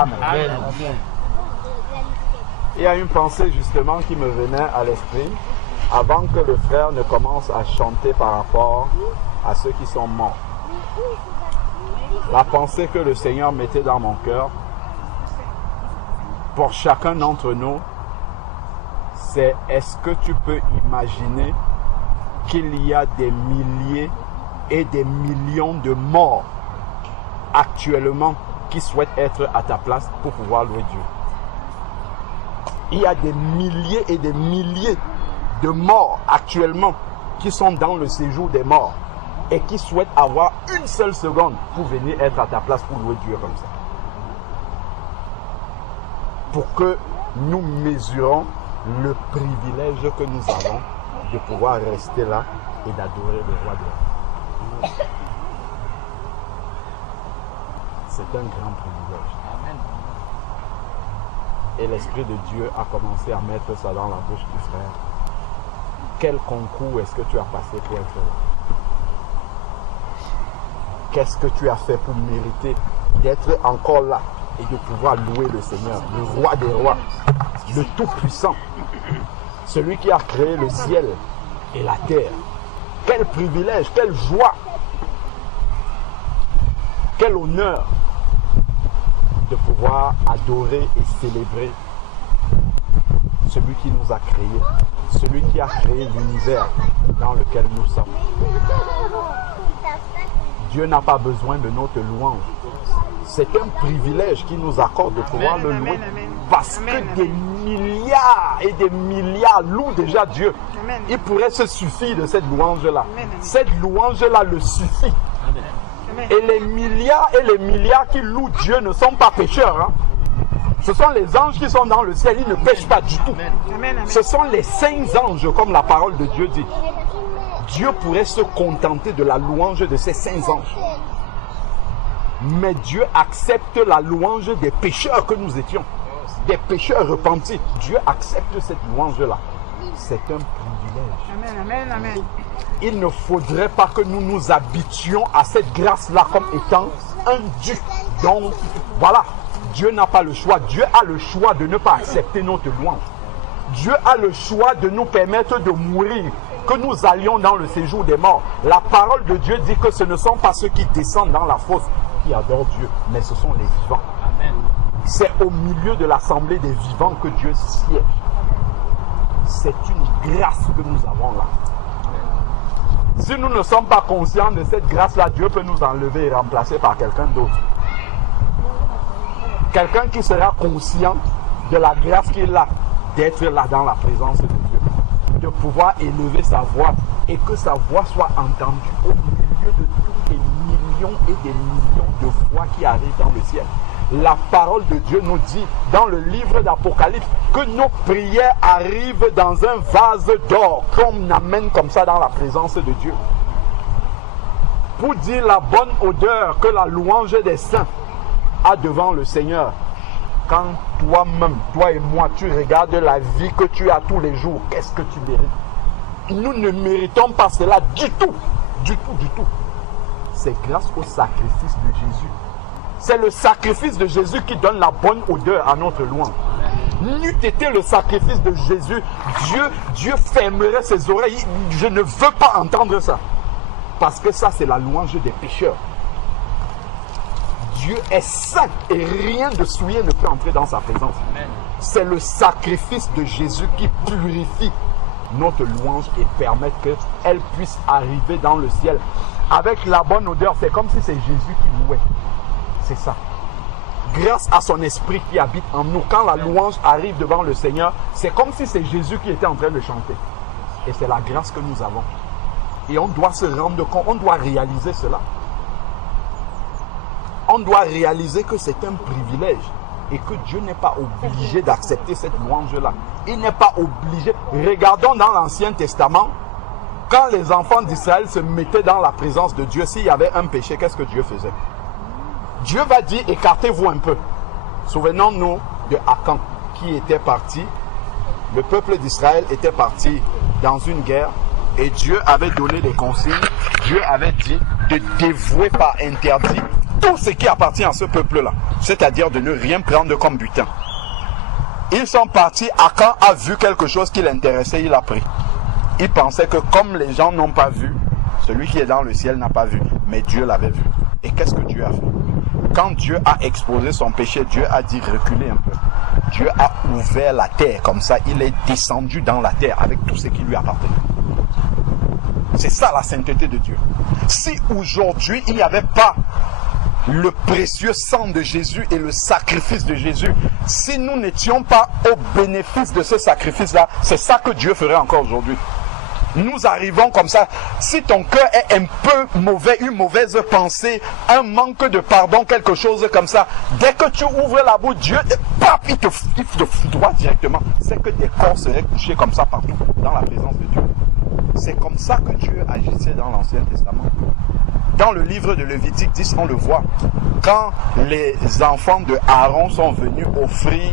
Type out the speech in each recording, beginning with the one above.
Amen. Amen. Il y a une pensée justement qui me venait à l'esprit avant que le frère ne commence à chanter par rapport à ceux qui sont morts. La pensée que le Seigneur mettait dans mon cœur pour chacun d'entre nous, c'est: est-ce que tu peux imaginer qu'il y a des milliers et des millions de morts actuellement qui souhaitent être à ta place pour pouvoir louer Dieu? Il y a des milliers et des milliers de morts actuellement qui sont dans le séjour des morts et qui souhaitent avoir une seule seconde pour venir être à ta place pour louer Dieu comme ça. Pour que nous mesurons le privilège que nous avons de pouvoir rester là et d'adorer le roi de la vie. C'est un grand privilège. Et l'Esprit de Dieu a commencé à mettre ça dans la bouche du frère. Quel concours est-ce que tu as passé pour être là? Qu'est-ce que tu as fait pour mériter d'être encore là et de pouvoir louer le Seigneur, le roi des rois, le Tout-Puissant, celui qui a créé le ciel et la terre? Quel privilège, quelle joie, quel honneur de pouvoir adorer et célébrer celui qui nous a créés, celui qui a créé l'univers dans lequel nous sommes. Dieu n'a pas besoin de notre louange. C'est un privilège qu'il nous accorde de pouvoir le louer. Parce que des milliards et des milliards louent déjà Dieu. Il pourrait se suffire de cette louange-là. Cette louange-là le suffit. Et les milliards qui louent Dieu ne sont pas pécheurs. Hein. Ce sont les anges qui sont dans le ciel, ils ne pêchent pas du tout. Ce sont les saints anges, comme la parole de Dieu dit. Dieu pourrait se contenter de la louange de ces saints anges. Mais Dieu accepte la louange des pécheurs que nous étions. Des pécheurs repentis. Dieu accepte cette louange-là. C'est un privilège. Amen, amen. Il ne faudrait pas que nous nous habituions à cette grâce-là comme étant un dû. Donc, voilà. Dieu n'a pas le choix. Dieu a le choix de ne pas accepter notre louange. Dieu a le choix de nous permettre de mourir, que nous allions dans le séjour des morts. La parole de Dieu dit que ce ne sont pas ceux qui descendent dans la fosse qui adorent Dieu, mais ce sont les vivants. C'est au milieu de l'assemblée des vivants que Dieu siège. C'est une grâce que nous avons là. Si nous ne sommes pas conscients de cette grâce-là, Dieu peut nous enlever et remplacer par quelqu'un d'autre. Quelqu'un qui sera conscient de la grâce qu'il a d'être là dans la présence de Dieu, de pouvoir élever sa voix et que sa voix soit entendue au milieu de tous les millions et des millions de voix qui arrivent dans le ciel. La parole de Dieu nous dit dans le livre d'Apocalypse que nos prières arrivent dans un vase d'or qu'on amène comme ça dans la présence de Dieu. Pour dire la bonne odeur que la louange des saints a devant le Seigneur. Quand toi-même, toi et moi, tu regardes la vie que tu as tous les jours, qu'est-ce que tu mérites? Nous ne méritons pas cela du tout. Du tout, du tout. C'est grâce au sacrifice de Jésus. C'est le sacrifice de Jésus qui donne la bonne odeur à notre louange. N'eût été le sacrifice de Jésus, Dieu fermerait ses oreilles. Je ne veux pas entendre ça. Parce que ça, c'est la louange des pécheurs. Dieu est saint et rien de souillé ne peut entrer dans sa présence. C'est le sacrifice de Jésus qui purifie notre louange et permet qu'elle puisse arriver dans le ciel avec la bonne odeur. C'est comme si c'est Jésus qui louait. C'est ça. Grâce à son esprit qui habite en nous, quand la louange arrive devant le Seigneur, c'est comme si c'est Jésus qui était en train de chanter. Et c'est la grâce que nous avons. Et on doit se rendre compte, on doit réaliser cela. On doit réaliser que c'est un privilège et que Dieu n'est pas obligé d'accepter cette louange-là. Il n'est pas obligé. Regardons dans l'Ancien Testament, quand les enfants d'Israël se mettaient dans la présence de Dieu, s'il y avait un péché, qu'est-ce que Dieu faisait? Dieu va dire, écartez-vous un peu. Souvenons-nous de Akan qui était parti. Le peuple d'Israël était parti dans une guerre et Dieu avait donné des consignes. Dieu avait dit de dévouer par interdit tout ce qui appartient à ce peuple-là, c'est-à-dire de ne rien prendre comme butin. Ils sont partis, Akan a vu quelque chose qui l'intéressait, il a pris. Il pensait que comme les gens n'ont pas vu, celui qui est dans le ciel n'a pas vu, mais Dieu l'avait vu. Et qu'est-ce que Dieu a fait? Quand Dieu a exposé son péché, Dieu a dit reculez un peu. Dieu a ouvert la terre comme ça, il est descendu dans la terre avec tout ce qui lui appartenait. C'est ça la sainteté de Dieu. Si aujourd'hui il n'y avait pas le précieux sang de Jésus et le sacrifice de Jésus, si nous n'étions pas au bénéfice de ce sacrifice-là, c'est ça que Dieu ferait encore aujourd'hui. Nous arrivons comme ça. Si ton cœur est un peu mauvais, une mauvaise pensée, un manque de pardon, quelque chose comme ça, dès que tu ouvres la bouche, Dieu, paf, il te foudroie directement. C'est que tes corps seraient couchés comme ça partout, dans la présence de Dieu. C'est comme ça que Dieu agissait dans l'Ancien Testament. Dans le livre de Lévitique 10, on le voit. Quand les enfants de Aaron sont venus offrir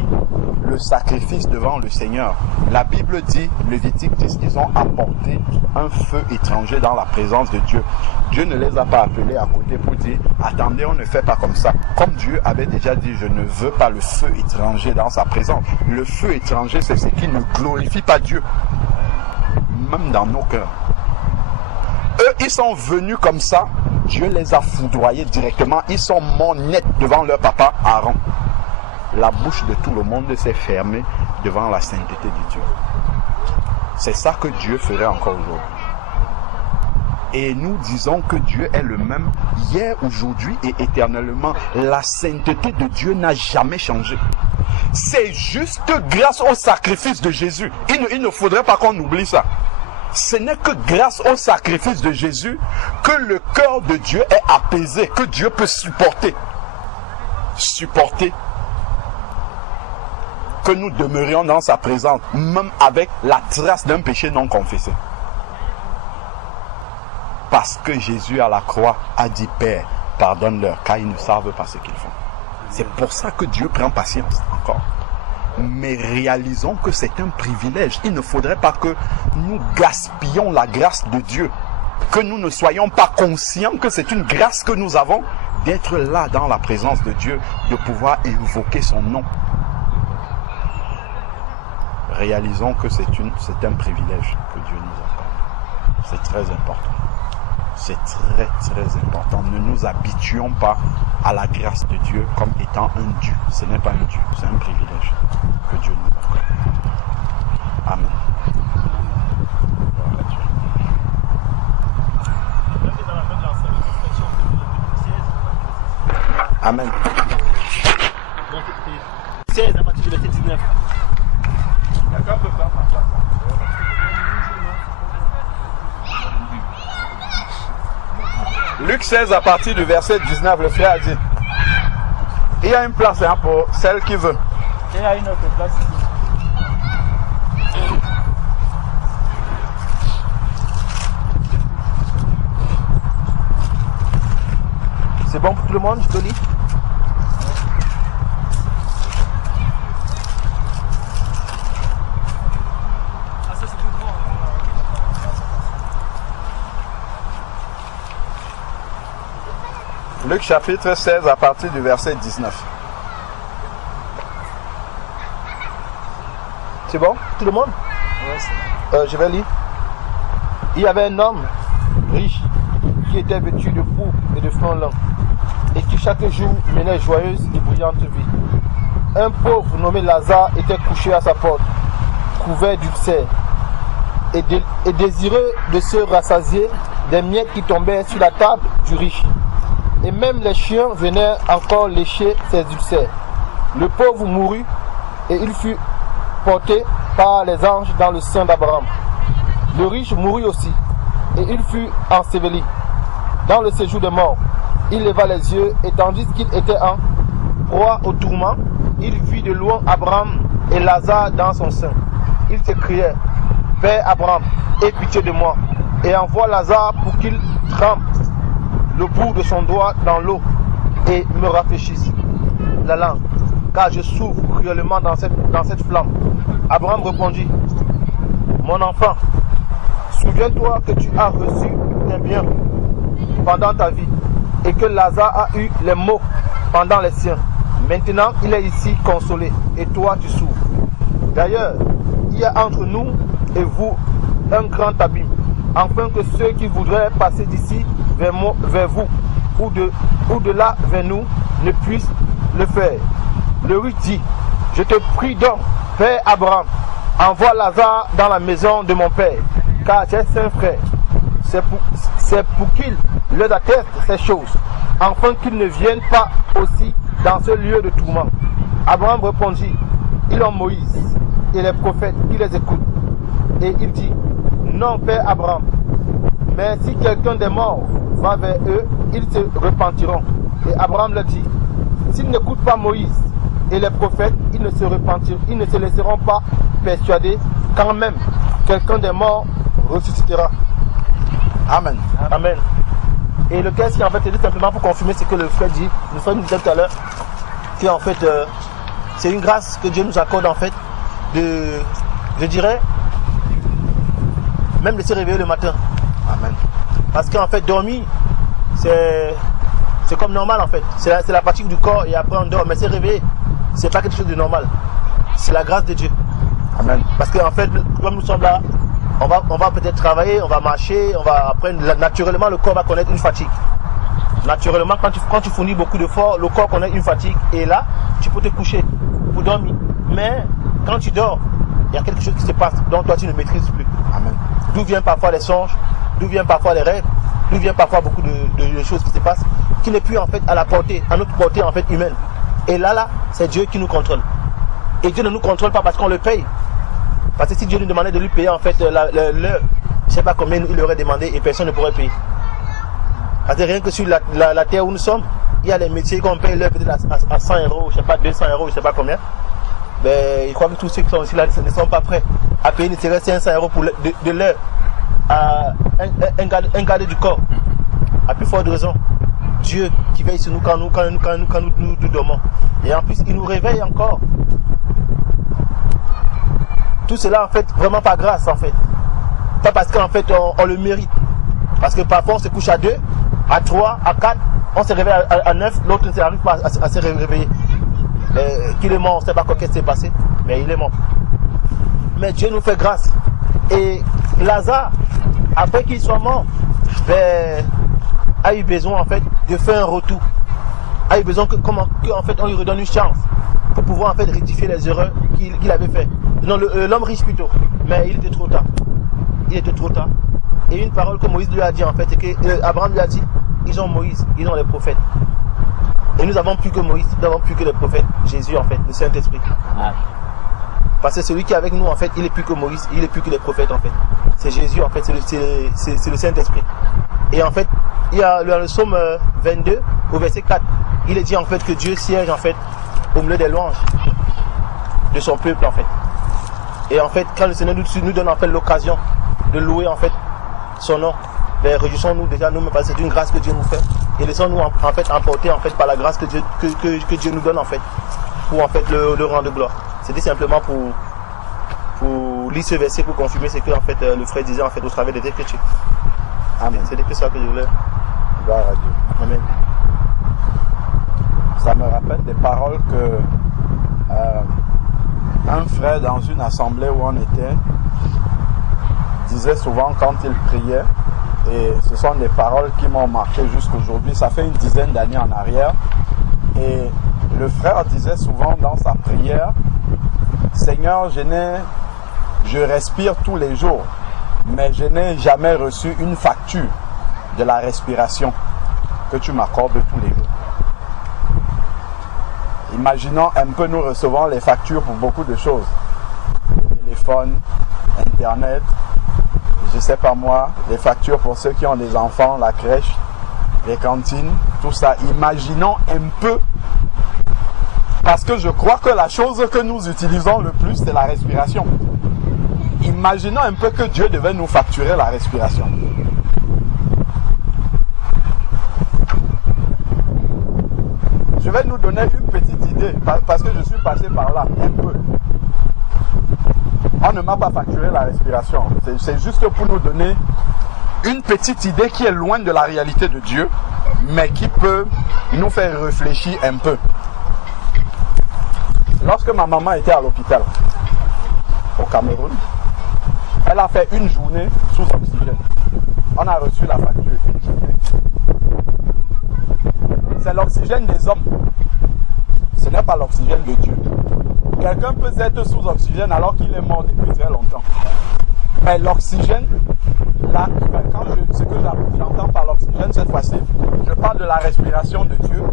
le sacrifice devant le Seigneur, la Bible dit, Lévitique 10, qu'ils ont apporté un feu étranger dans la présence de Dieu. Dieu ne les a pas appelés à côté pour dire, attendez, on ne fait pas comme ça. Comme Dieu avait déjà dit, je ne veux pas le feu étranger dans sa présence. Le feu étranger, c'est ce qui ne glorifie pas Dieu, même dans nos cœurs. Eux, ils sont venus comme ça, Dieu les a foudroyés directement, ils sont morts nets devant leur papa Aaron. La bouche de tout le monde s'est fermée devant la sainteté de Dieu. C'est ça que Dieu ferait encore aujourd'hui. Et nous disons que Dieu est le même hier, aujourd'hui et éternellement. La sainteté de Dieu n'a jamais changé. C'est juste grâce au sacrifice de Jésus. Il ne faudrait pas qu'on oublie ça. Ce n'est que grâce au sacrifice de Jésus que le cœur de Dieu est apaisé, que Dieu peut supporter que nous demeurions dans sa présence, même avec la trace d'un péché non confessé. Parce que Jésus à la croix a dit, Père, pardonne-leur, car ils ne savent pas ce qu'ils font. C'est pour ça que Dieu prend patience encore. Mais réalisons que c'est un privilège. Il ne faudrait pas que nous gaspillions la grâce de Dieu. Que nous ne soyons pas conscients que c'est une grâce que nous avons d'être là dans la présence de Dieu, de pouvoir évoquer son nom. Réalisons que c'est un privilège que Dieu nous accorde. C'est très important. C'est très très important. Ne nous habituons pas à la grâce de Dieu comme étant un dû. Ce n'est pas un dû, c'est un privilège que Dieu nous accorde. Amen. Amen. Donc, 16 à partir du verset 19. D'accord, peut faire ma place. Luc 16 à partir du verset 19, le frère a dit, il y a une place pour celle qui veut. Il y a une autre place ici. C'est bon pour tout le monde, je te lis. Luc chapitre 16 à partir du verset 19. C'est bon, tout le monde? Je vais lire. Il y avait un homme riche qui était vêtu de pourpre et de flancs lents et qui chaque jour menait joyeuse et brillante vie. Un pauvre nommé Lazare était couché à sa porte, couvert d'ulcères et désireux de se rassasier des miettes qui tombaient sur la table du riche. Et même les chiens venaient encore lécher ses ulcères. Le pauvre mourut et il fut porté par les anges dans le sein d'Abraham. Le riche mourut aussi et il fut enseveli. Dans le séjour des morts, il leva les yeux et tandis qu'il était en proie au tourment, il vit de loin Abraham et Lazare dans son sein. Il s'écriait, Père Abraham, aie pitié de moi et envoie Lazare pour qu'il trempe le bout de son doigt dans l'eau et me rafraîchisse la langue, car je souffre cruellement dans cette flamme. Abraham répondit, mon enfant, souviens-toi que tu as reçu tes biens pendant ta vie et que Lazare a eu les mots pendant les siens. Maintenant, il est ici consolé et toi, tu souffres. D'ailleurs, il y a entre nous et vous un grand abîme, afin que ceux qui voudraient passer d'ici vers vous ou de là vers nous ne puissent le faire. Le riche dit, je te prie donc, Père Abraham, envoie Lazare dans la maison de mon père, car j'ai 5 frères. C'est pour qu'il leur atteste ces choses, afin qu'ils ne viennent pas aussi dans ce lieu de tourment. Abraham répondit, ils ont Moïse et les prophètes qui les écoutent. Et il dit, non, Père Abraham, mais si quelqu'un des morts va vers eux, ils se repentiront. Et Abraham leur dit, s'ils n'écoutent pas Moïse et les prophètes, ils ne se laisseront pas persuader quand même quelqu'un des morts ressuscitera. Amen. Amen. Et le texte qui en fait est simplement pour confirmer ce que le frère dit, le frère nous disait tout à l'heure, que en fait c'est une grâce que Dieu nous accorde en fait de, je dirais, même de se réveiller le matin. Amen. Parce qu'en fait dormir, c'est comme normal en fait. C'est la pratique du corps et après on dort, mais se réveiller, c'est pas quelque chose de normal. C'est la grâce de Dieu. Amen. Parce qu'en fait, comme nous sommes là, on va peut-être travailler, on va marcher, après naturellement le corps va connaître une fatigue. Naturellement, quand tu fournis beaucoup d'efforts, le corps connaît une fatigue et là, tu peux te coucher pour dormir. Mais quand tu dors, il y a quelque chose qui se passe dont toi tu ne maîtrises plus. Amen. D'où viennent parfois les songes, d'où viennent parfois les rêves, d'où viennent parfois beaucoup de choses qui se passent, qui n'est plus en fait à notre portée en fait humaine. Et là, c'est Dieu qui nous contrôle. Et Dieu ne nous contrôle pas parce qu'on le paye. Parce que si Dieu nous demandait de lui payer en fait l'heure, je ne sais pas combien il aurait demandé et personne ne pourrait payer. Parce que rien que sur la terre où nous sommes, il y a des métiers qu'on paye l'heure peut-être à 100 €, je ne sais pas, 200 €, je ne sais pas combien. Mais je crois que tous ceux qui sont aussi là ne sont pas prêts à payer ne serait 500 € pour de l'heure à un garde du corps. À plus forte raison, Dieu qui veille sur nous quand nous dormons. Et en plus, il nous réveille encore. Tout cela en fait vraiment par grâce en fait. Pas parce qu'en fait on le mérite. Parce que parfois on se couche à 2, à 3, à 4, on se réveille à 9, l'autre ne s'arrive pas à se réveiller. Qu'il est mort, on ne sait pas quoi qu'est-ce qui s'est passé, mais il est mort. Mais Dieu nous fait grâce. Et Lazare, après qu'il soit mort, a eu besoin en fait de faire un retour. A eu besoin qu'en fait on lui redonne une chance pour pouvoir en fait rectifier les erreurs qu'il avait fait. Non, l'homme riche plutôt, mais il était trop tard. Il était trop tard. Et une parole que Moïse lui a dit en fait, c'est que Abraham lui a dit, ils ont Moïse, ils ont les prophètes. Et nous avons plus que Moïse, nous n'avons plus que les prophètes, Jésus en fait, le Saint-Esprit. Ah. Parce que celui qui est avec nous en fait, il n'est plus que Moïse, il n'est plus que les prophètes en fait. C'est Jésus en fait, c'est le Saint-Esprit. Et en fait, il y a le psaume 22 au verset 4, il est dit en fait que Dieu siège en fait au milieu des louanges de son peuple en fait. Et en fait, quand le Seigneur nous donne en fait l'occasion de louer en fait son nom, réjouissons-nous déjà nous-mêmes parce que c'est une grâce que Dieu nous fait. Et laissons-nous en fait emporter en fait par la grâce que Dieu nous donne en fait pour en fait le rendre gloire. C'était simplement pour lire ce verset pour confirmer ce que en fait le frère disait en fait au travers des Écritures. Amen. C'était que ça que je voulais. Gloire à Dieu. Amen. Ça me rappelle des paroles que un frère dans une assemblée où on était disait souvent quand il priait, et ce sont des paroles qui m'ont marqué jusqu'aujourd'hui, ça fait une dizaine d'années en arrière, et le frère disait souvent dans sa prière, Seigneur, je respire tous les jours, mais je n'ai jamais reçu une facture de la respiration que tu m'accordes tous les jours. Imaginons un peu, nous recevons les factures pour beaucoup de choses. Les téléphones, Internet, je ne sais pas moi, les factures pour ceux qui ont des enfants, la crèche, les cantines, tout ça. Imaginons un peu, parce que je crois que la chose que nous utilisons le plus, c'est la respiration. Imaginons un peu que Dieu devait nous facturer la respiration. Je vais nous donner une petite idée, parce que je suis passé par là, un peu. On ne m'a pas facturé la respiration. C'est juste pour nous donner une petite idée qui est loin de la réalité de Dieu, mais qui peut nous faire réfléchir un peu. Lorsque ma maman était à l'hôpital, au Cameroun, elle a fait une journée sous oxygène. On a reçu la facture, une journée. C'est l'oxygène des hommes. Ce n'est pas l'oxygène de Dieu. Quelqu'un peut être sous oxygène alors qu'il est mort depuis très longtemps. Mais l'oxygène, là, ce que j'entends par l'oxygène cette fois-ci, je parle de la respiration de Dieu.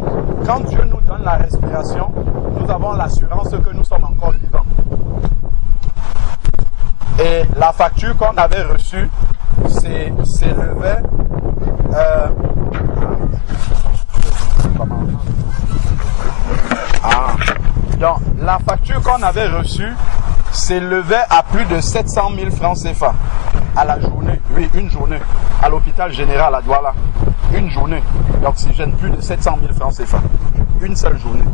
Quand Dieu nous donne la respiration, nous avons l'assurance que nous sommes encore vivants. Et la facture qu'on avait reçue s'élevait donc la facture qu'on avait reçue s'élevait à plus de 700 000 francs CFA à la journée. Oui, une journée à l'hôpital général à Douala. Une journée d'oxygène, plus de 700 000 francs CFA. Une seule journée.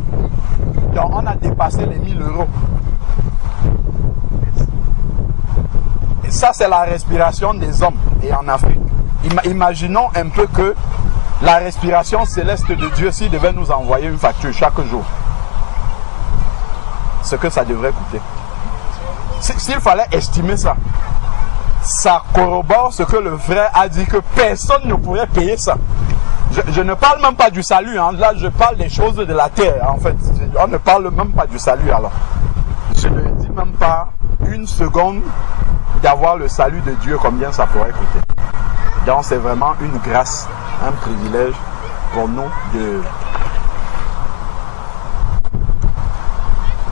Donc on a dépassé les 1000 euros. Et ça, c'est la respiration des hommes et en Afrique. Imaginons un peu que la respiration céleste de Dieu, s'il devait nous envoyer une facture chaque jour, ce que ça devrait coûter. S'il fallait estimer ça, ça corrobore ce que le frère a dit, que personne ne pourrait payer ça. Je ne parle même pas du salut, hein. Là je parle des choses de la terre, en fait. On ne parle même pas du salut alors. Je ne dis même pas une seconde d'avoir le salut de Dieu, combien ça pourrait coûter. Donc c'est vraiment une grâce, un privilège pour nous de...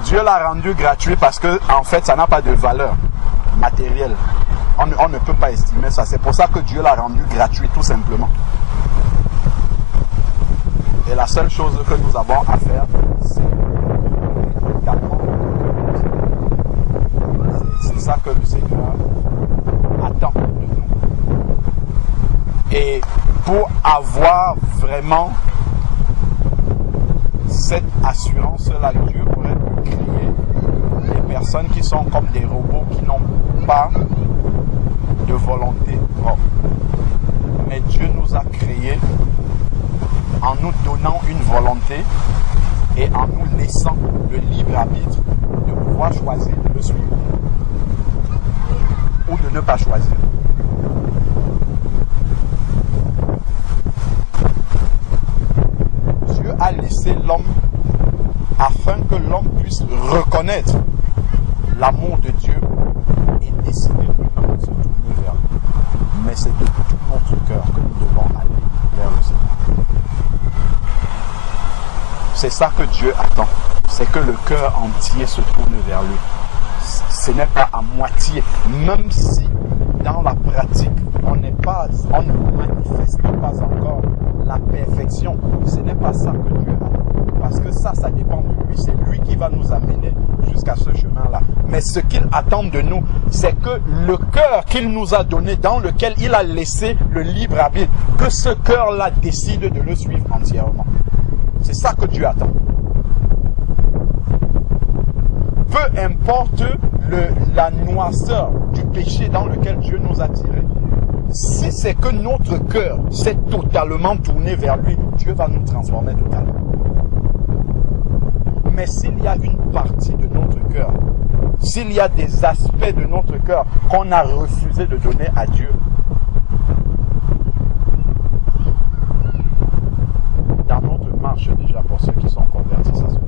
Dieu l'a rendu gratuit parce que en fait ça n'a pas de valeur matérielle. On ne peut pas estimer ça. C'est pour ça que Dieu l'a rendu gratuit tout simplement. Et la seule chose que nous avons à faire, c'est d'apprendre. C'est ça que le Seigneur attend de nous. Et pour avoir vraiment cette assurance-là, Dieu aurait pu créer des personnes qui sont comme des robots qui n'ont pas de volonté propre. Mais Dieu nous a créés en nous donnant une volonté et en nous laissant le libre arbitre de pouvoir choisir de le suivre ou de ne pas choisir. Dieu a laissé l'homme afin que l'homme puisse reconnaître l'amour de Dieu et décider lui-même de se tourner vers lui. Mais c'est de tout notre cœur que nous devons aller vers le Seigneur. C'est ça que Dieu attend. C'est que le cœur entier se tourne vers lui. Ce n'est pas à moitié. Même si dans la pratique, on ne manifeste pas encore la perfection. Ce n'est pas ça que Dieu attend. Parce que ça dépend de lui. C'est lui qui va nous amener jusqu'à ce chemin-là. Mais ce qu'il attend de nous, c'est que le cœur qu'il nous a donné, dans lequel il a laissé le libre arbitre, que ce cœur-là décide de le suivre entièrement. C'est ça que Dieu attend. Peu importe la noirceur du péché dans lequel Dieu nous a tirés, si c'est que notre cœur s'est totalement tourné vers lui, Dieu va nous transformer totalement. Mais s'il y a une partie de notre cœur, s'il y a des aspects de notre cœur qu'on a refusé de donner à Dieu, dans notre marche déjà, pour ceux qui sont convertis, ça se fait.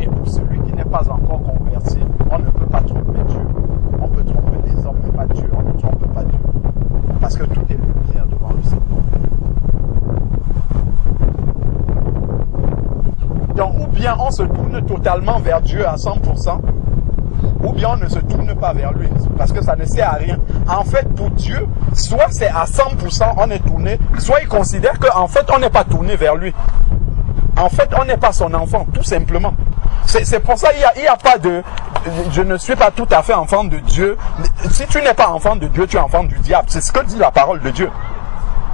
Et pour celui qui n'est pas encore converti, on ne peut pas tromper Dieu. On peut tromper les hommes, mais pas Dieu. On ne trompe pas Dieu. Parce que tout est lumière devant le Seigneur. Donc, ou bien on se tourne totalement vers Dieu à 100%, ou bien on ne se tourne pas vers lui, parce que ça ne sert à rien. En fait, pour Dieu, soit c'est à 100% on est tourné, soit il considère qu'en fait on n'est pas tourné vers lui. En fait, on n'est pas son enfant, tout simplement. C'est pour ça qu'il n'y a pas de... Je ne suis pas tout à fait enfant de Dieu. Si tu n'es pas enfant de Dieu, tu es enfant du diable. C'est ce que dit la parole de Dieu.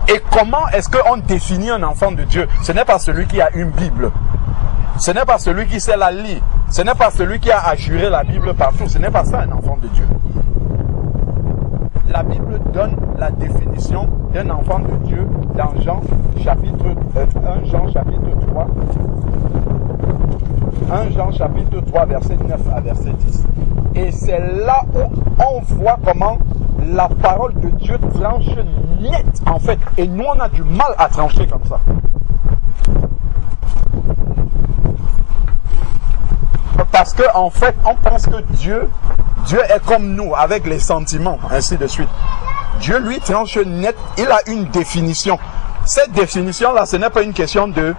Et comment est-ce qu'on définit un enfant de Dieu? Ce n'est pas celui qui a une Bible. Ce n'est pas celui qui sait la lire. Ce n'est pas celui qui a à jurer la Bible partout. Ce n'est pas ça un enfant de Dieu. la Bible donne la définition d'un enfant de Dieu dans Jean chapitre 1 Jean chapitre 3. 1 Jean chapitre 3 verset 9 à verset 10. Et c'est là où on voit comment la parole de Dieu tranche net en fait. Et nous on a du mal à trancher comme ça. Parce que en fait on pense que Dieu est comme nous avec les sentiments, ainsi de suite. Dieu lui tranche net, il a une définition. Cette définition-là, ce n'est pas une question de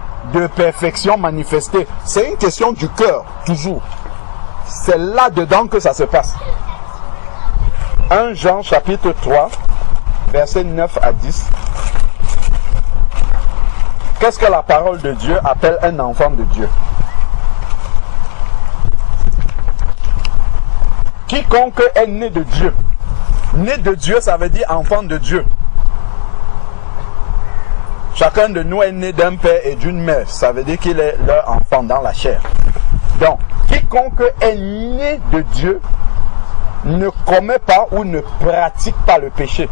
perfection manifestée. C'est une question du cœur, toujours. C'est là-dedans que ça se passe. 1 Jean chapitre 3, versets 9 à 10. Qu'est-ce que la parole de Dieu appelle un enfant de Dieu? Quiconque est né de Dieu. Né de Dieu, ça veut dire enfant de Dieu. Chacun de nous est né d'un père et d'une mère. Ça veut dire qu'il est leur enfant dans la chair. Donc, quiconque est né de Dieu ne commet pas ou ne pratique pas le péché.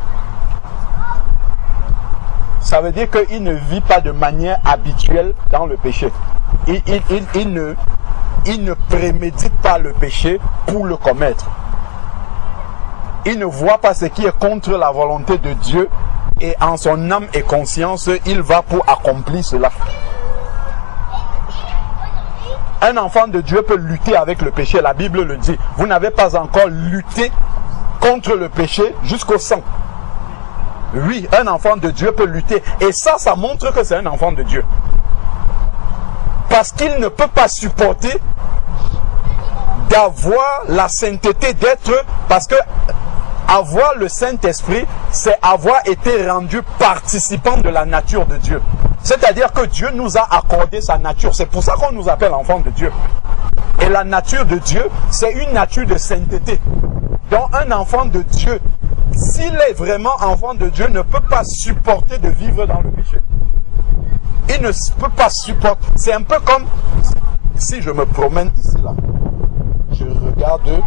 Ça veut dire qu'il ne vit pas de manière habituelle dans le péché. Il ne prémédite pas le péché pour le commettre. Il ne voit pas ce qui est contre la volonté de Dieu et en son âme et conscience, il va pour accomplir cela. Un enfant de Dieu peut lutter avec le péché, la Bible le dit. Vous n'avez pas encore lutté contre le péché jusqu'au sang. Oui, un enfant de Dieu peut lutter. Et ça montre que c'est un enfant de Dieu. Parce qu'il ne peut pas supporter d'avoir la sainteté d'être, parce que avoir le Saint-Esprit, c'est avoir été rendu participant de la nature de Dieu. C'est-à-dire que Dieu nous a accordé sa nature. C'est pour ça qu'on nous appelle enfants de Dieu. Et la nature de Dieu, c'est une nature de sainteté. Donc un enfant de Dieu, s'il est vraiment enfant de Dieu, ne peut pas supporter de vivre dans le péché. Il ne peut pas supporter. C'est un peu comme si je me promène ici, là. Je regarde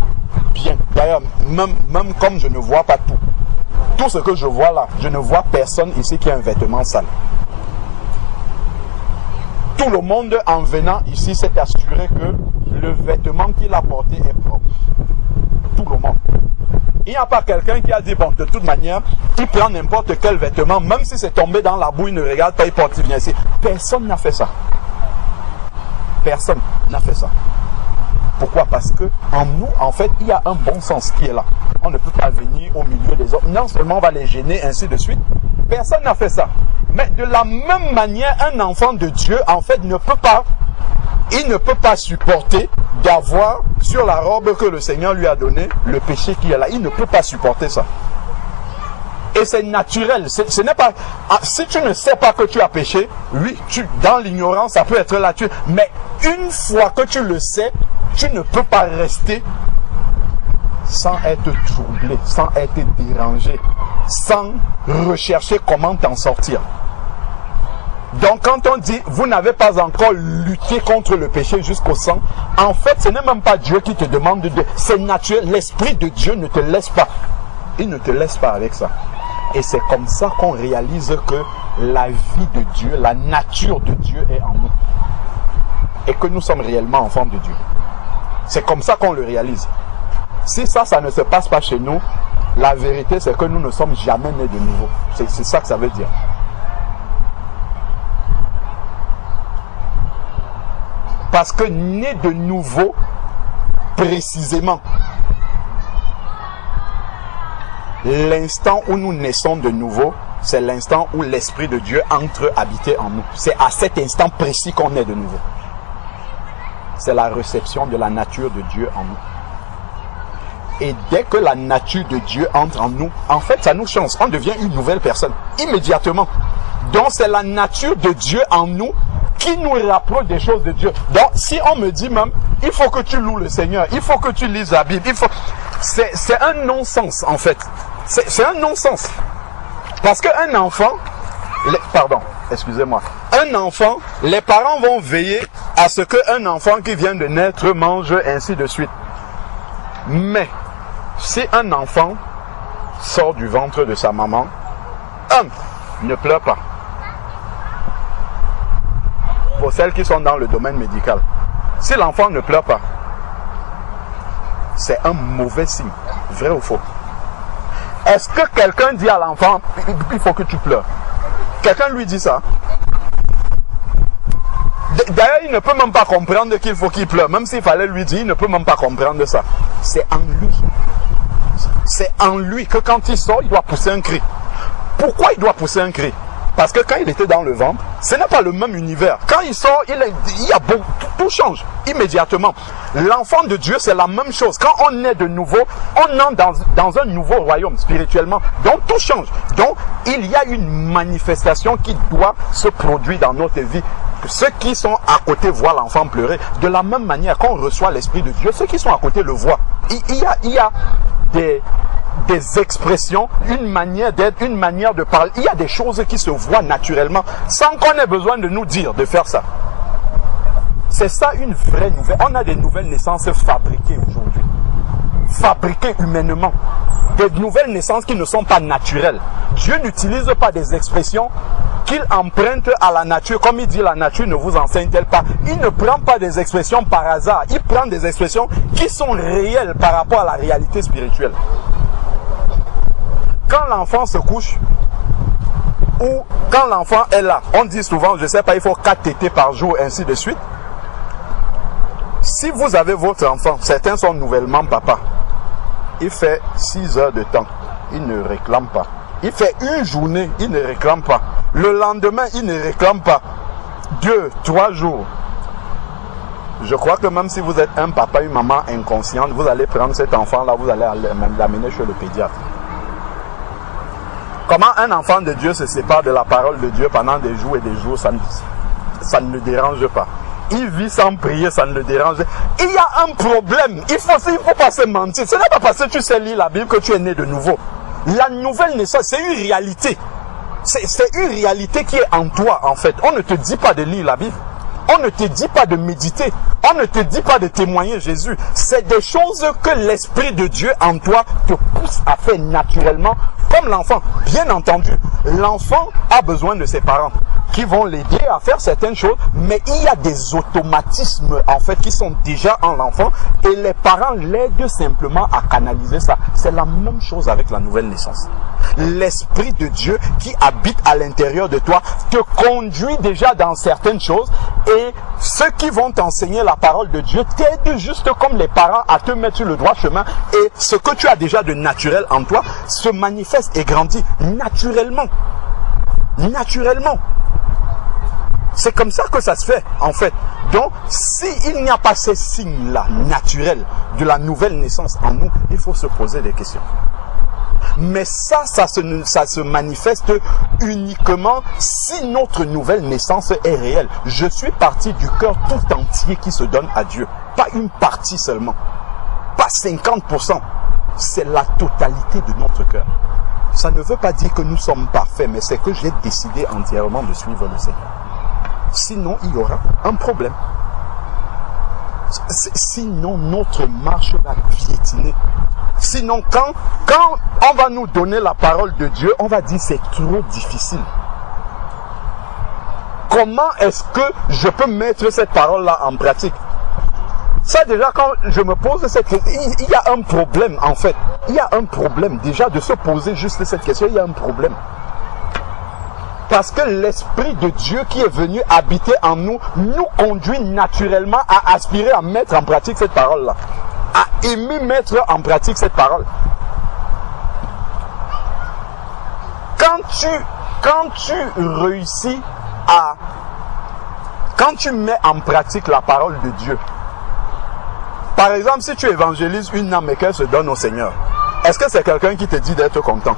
bien. D'ailleurs, même comme je ne vois pas tout. Tout ce que je vois là, je ne vois personne ici qui a un vêtement sale. Tout le monde en venant ici s'est assuré que le vêtement qu'il a porté est propre. Tout le monde. Il n'y a pas quelqu'un qui a dit, bon, de toute manière, il prend n'importe quel vêtement, même si c'est tombé dans la boue, il ne regarde pas, il porte, il vient ici. Personne n'a fait ça. Personne n'a fait ça. Pourquoi? Parce que en nous, en fait, il y a un bon sens qui est là. On ne peut pas venir au milieu des autres. Non seulement on va les gêner, ainsi de suite. Personne n'a fait ça. Mais de la même manière, un enfant de Dieu, en fait, il ne peut pas supporter d'avoir sur la robe que le Seigneur lui a donnée le péché qui est là. Il ne peut pas supporter ça. Et c'est naturel. Ce n'est pas. Si tu ne sais pas que tu as péché, oui, dans l'ignorance, ça peut être là. Mais une fois que tu le sais, tu ne peux pas rester sans être troublé, sans être dérangé, sans rechercher comment t'en sortir. Donc quand on dit, vous n'avez pas encore lutté contre le péché jusqu'au sang, en fait, ce n'est même pas Dieu qui te demande de... C'est naturel, l'Esprit de Dieu ne te laisse pas. Il ne te laisse pas avec ça. Et c'est comme ça qu'on réalise que la vie de Dieu, la nature de Dieu est en nous. Et que nous sommes réellement enfants de Dieu. C'est comme ça qu'on le réalise. Si ça ne se passe pas chez nous, la vérité c'est que nous ne sommes jamais nés de nouveau. C'est ça que ça veut dire. Parce que né de nouveau, précisément, l'instant où nous naissons de nouveau, c'est l'instant où l'Esprit de Dieu entre habiter en nous. C'est à cet instant précis qu'on est de nouveau. C'est la réception de la nature de Dieu en nous. Et dès que la nature de Dieu entre en nous, en fait, ça nous change. On devient une nouvelle personne, immédiatement. Donc, c'est la nature de Dieu en nous qui nous rapproche des choses de Dieu. Donc, si on me dit même, il faut que tu loues le Seigneur, il faut que tu lises la Bible, c'est un non-sens, en fait. C'est un non-sens. Parce qu'un enfant, excusez-moi, un enfant, les parents vont veiller à ce qu'un enfant qui vient de naître mange, ainsi de suite. Mais, si un enfant sort du ventre de sa maman, ne pleure pas. Pour celles qui sont dans le domaine médical, si l'enfant ne pleure pas, c'est un mauvais signe, vrai ou faux? Est-ce que quelqu'un dit à l'enfant, il faut que tu pleures? Quelqu'un lui dit ça? D'ailleurs, il ne peut même pas comprendre qu'il faut qu'il pleure. Même s'il fallait lui dire, il ne peut même pas comprendre ça. C'est en lui. C'est en lui que quand il sort, il doit pousser un cri. Pourquoi il doit pousser un cri? Parce que quand il était dans le ventre, ce n'est pas le même univers. Quand il sort, tout change immédiatement. L'enfant de Dieu, c'est la même chose. Quand on est de nouveau, on entre dans un nouveau royaume spirituellement. Donc tout change. Donc il y a une manifestation qui doit se produire dans notre vie. Ceux qui sont à côté voient l'enfant pleurer. De la même manière, quand on reçoit l'Esprit de Dieu, ceux qui sont à côté le voient. Il y a des expressions, une manière d'être, une manière de parler. Il y a des choses qui se voient naturellement sans qu'on ait besoin de nous dire de faire ça. C'est ça une vraie nouvelle. On a des nouvelles naissances fabriquées aujourd'hui. Fabriquées humainement. Des nouvelles naissances qui ne sont pas naturelles. Dieu n'utilise pas des expressions qu'il emprunte à la nature. Comme il dit, la nature ne vous enseigne-t-elle pas? Il ne prend pas des expressions par hasard. Il prend des expressions qui sont réelles par rapport à la réalité spirituelle. Quand l'enfant se couche, ou quand l'enfant est là, on dit souvent, je ne sais pas, il faut 4 tétés par jour, ainsi de suite. Si vous avez votre enfant, certains sont nouvellement papa, il fait 6 heures de temps, il ne réclame pas. Il fait une journée, il ne réclame pas. Le lendemain, il ne réclame pas. 2, 3 jours. Je crois que même si vous êtes un papa, une maman inconsciente, vous allez prendre cet enfant-là, vous allez l'amener chez le pédiatre. Comment un enfant de Dieu se sépare de la parole de Dieu pendant des jours et des jours, ça ne le dérange pas. Il vit sans prier, ça ne le dérange pas. Il y a un problème. Il faut pas se mentir. Ce n'est pas parce que tu sais lire la Bible que tu es né de nouveau. La nouvelle naissance, c'est une réalité. C'est une réalité qui est en toi, en fait. On ne te dit pas de lire la Bible. On ne te dit pas de méditer. On ne te dit pas de témoigner Jésus. C'est des choses que l'Esprit de Dieu en toi te pousse à faire naturellement, comme l'enfant. Bien entendu, l'enfant a besoin de ses parents qui vont l'aider à faire certaines choses, mais il y a des automatismes en fait qui sont déjà en l'enfant et les parents l'aident simplement à canaliser ça. C'est la même chose avec la nouvelle naissance. L'Esprit de Dieu qui habite à l'intérieur de toi te conduit déjà dans certaines choses et ceux qui vont t'enseigner la parole de Dieu t'aident juste comme les parents à te mettre sur le droit chemin et ce que tu as déjà de naturel en toi se manifeste et grandit naturellement. Naturellement. C'est comme ça que ça se fait, en fait. Donc, s'il n'y a pas ces signes-là, naturels, de la nouvelle naissance en nous, il faut se poser des questions. Mais ça se manifeste uniquement si notre nouvelle naissance est réelle. Je suis parti du cœur tout entier qui se donne à Dieu. Pas une partie seulement. Pas 50%. C'est la totalité de notre cœur. Ça ne veut pas dire que nous sommes parfaits, mais c'est que j'ai décidé entièrement de suivre le Seigneur. Sinon, il y aura un problème. Sinon, notre marche va piétiner. Sinon, quand on va nous donner la parole de Dieu, on va dire c'est trop difficile. Comment est-ce que je peux mettre cette parole-là en pratique? Ça déjà, quand je me pose cette question, il y a un problème en fait. Il y a un problème déjà de se poser juste cette question, il y a un problème. Parce que l'Esprit de Dieu qui est venu habiter en nous, nous conduit naturellement à aspirer à mettre en pratique cette parole-là. À aimer mettre en pratique cette parole. Quand tu réussis à... Quand tu mets en pratique la parole de Dieu, par exemple, si tu évangélises une âme et qu'elle se donne au Seigneur, est-ce que c'est quelqu'un qui te dit d'être content?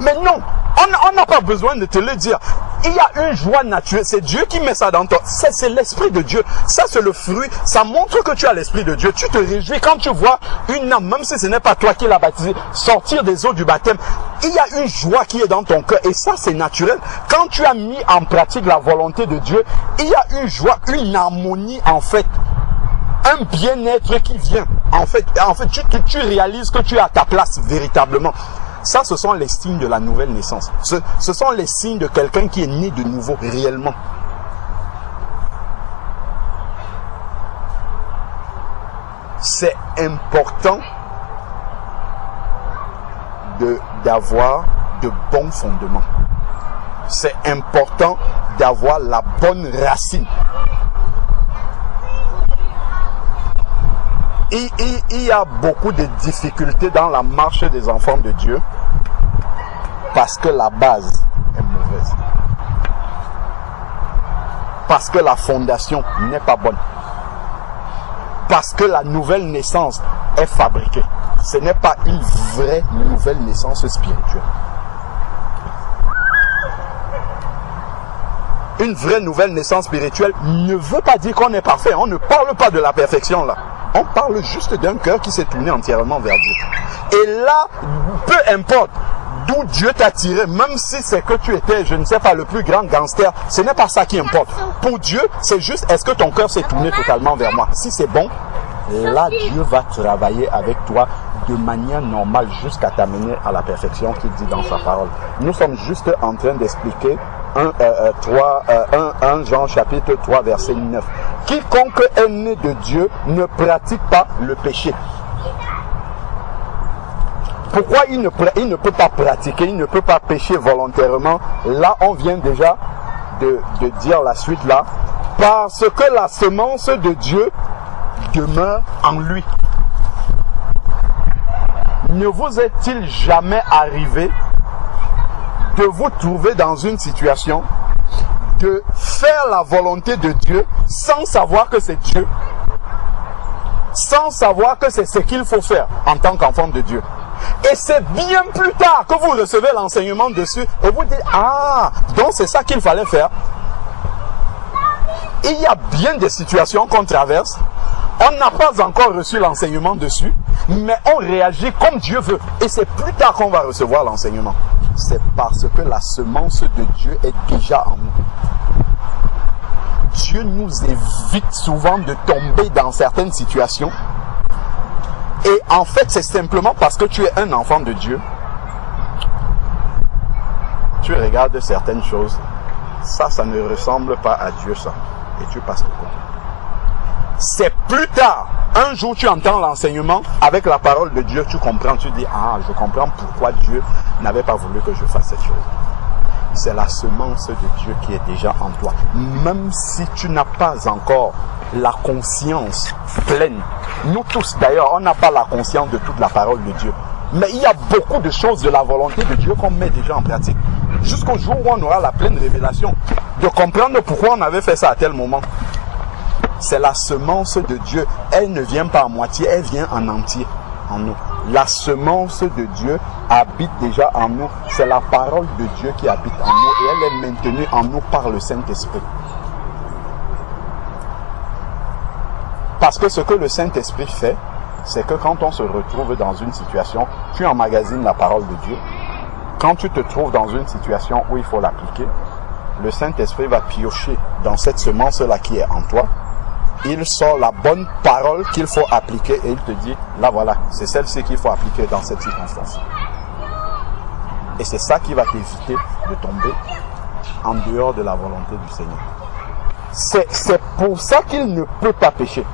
Mais non, on n'a pas besoin de te le dire. Il y a une joie naturelle, c'est Dieu qui met ça dans toi. C'est l'Esprit de Dieu. Ça, c'est le fruit. Ça montre que tu as l'Esprit de Dieu. Tu te réjouis quand tu vois une âme, même si ce n'est pas toi qui l'as baptisée, sortir des eaux du baptême. Il y a une joie qui est dans ton cœur. Et ça, c'est naturel. Quand tu as mis en pratique la volonté de Dieu, il y a une joie, une harmonie en fait. Un bien-être qui vient En fait, tu réalises que tu es à ta place véritablement. Ça, ce sont les signes de la nouvelle naissance. Ce sont les signes de quelqu'un qui est né de nouveau, réellement. C'est important d'avoir de bons fondements. C'est important d'avoir la bonne racine. Il y a beaucoup de difficultés dans la marche des enfants de Dieu parce que la base est mauvaise. Parce que la fondation n'est pas bonne. Parce que la nouvelle naissance est fabriquée. Ce n'est pas une vraie nouvelle naissance spirituelle. Une vraie nouvelle naissance spirituelle ne veut pas dire qu'on est parfait. On ne parle pas de la perfection là. On parle juste d'un cœur qui s'est tourné entièrement vers Dieu. Et là, peu importe d'où Dieu t'a tiré, même si c'est que tu étais, je ne sais pas, le plus grand gangster, ce n'est pas ça qui importe. Pour Dieu, c'est juste, est-ce que ton cœur s'est tourné totalement vers moi? Si c'est bon, là, Dieu va travailler avec toi de manière normale jusqu'à t'amener à la perfection qu'il dit dans sa parole. Nous sommes juste en train d'expliquer 1 Jean chapitre 3 verset 9. Quiconque est né de Dieu ne pratique pas le péché. Pourquoi il ne peut pas pratiquer, il ne peut pas pécher volontairement? Là, on vient déjà de dire la suite là. Parce que la semence de Dieu demeure en lui. Ne vous est-il jamais arrivé de vous trouver dans une situation de faire la volonté de Dieu sans savoir que c'est Dieu, sans savoir que c'est ce qu'il faut faire en tant qu'enfant de Dieu? Et c'est bien plus tard que vous recevez l'enseignement dessus et vous dites, ah, donc c'est ça qu'il fallait faire. Il y a bien des situations qu'on traverse, on n'a pas encore reçu l'enseignement dessus, mais on réagit comme Dieu veut. Et c'est plus tard qu'on va recevoir l'enseignement. C'est parce que la semence de Dieu est déjà en nous. Dieu nous évite souvent de tomber dans certaines situations. Et en fait, c'est simplement parce que tu es un enfant de Dieu. Tu regardes certaines choses. Ça ne ressemble pas à Dieu, ça. Et tu passes de côté. C'est plus tard, un jour tu entends l'enseignement, avec la parole de Dieu, tu comprends, tu dis, ah, je comprends pourquoi Dieu n'avait pas voulu que je fasse cette chose. C'est la semence de Dieu qui est déjà en toi. Même si tu n'as pas encore la conscience pleine. Nous tous d'ailleurs, on n'a pas la conscience de toute la parole de Dieu. Mais il y a beaucoup de choses de la volonté de Dieu qu'on met déjà en pratique. Jusqu'au jour où on aura la pleine révélation de comprendre pourquoi on avait fait ça à tel moment. C'est la semence de Dieu. Elle ne vient pas à moitié, elle vient en entier en nous. La semence de Dieu habite déjà en nous. C'est la parole de Dieu qui habite en nous et elle est maintenue en nous par le Saint-Esprit. Parce que ce que le Saint-Esprit fait, c'est que quand on se retrouve dans une situation, tu emmagasines la parole de Dieu. Quand tu te trouves dans une situation où il faut l'appliquer, le Saint-Esprit va piocher dans cette semence-là qui est en toi. Il sort la bonne parole qu'il faut appliquer et il te dit, là voilà, c'est celle-ci qu'il faut appliquer dans cette circonstance. Et c'est ça qui va t'éviter de tomber en dehors de la volonté du Seigneur. C'est pour ça qu'il ne peut pas pécher.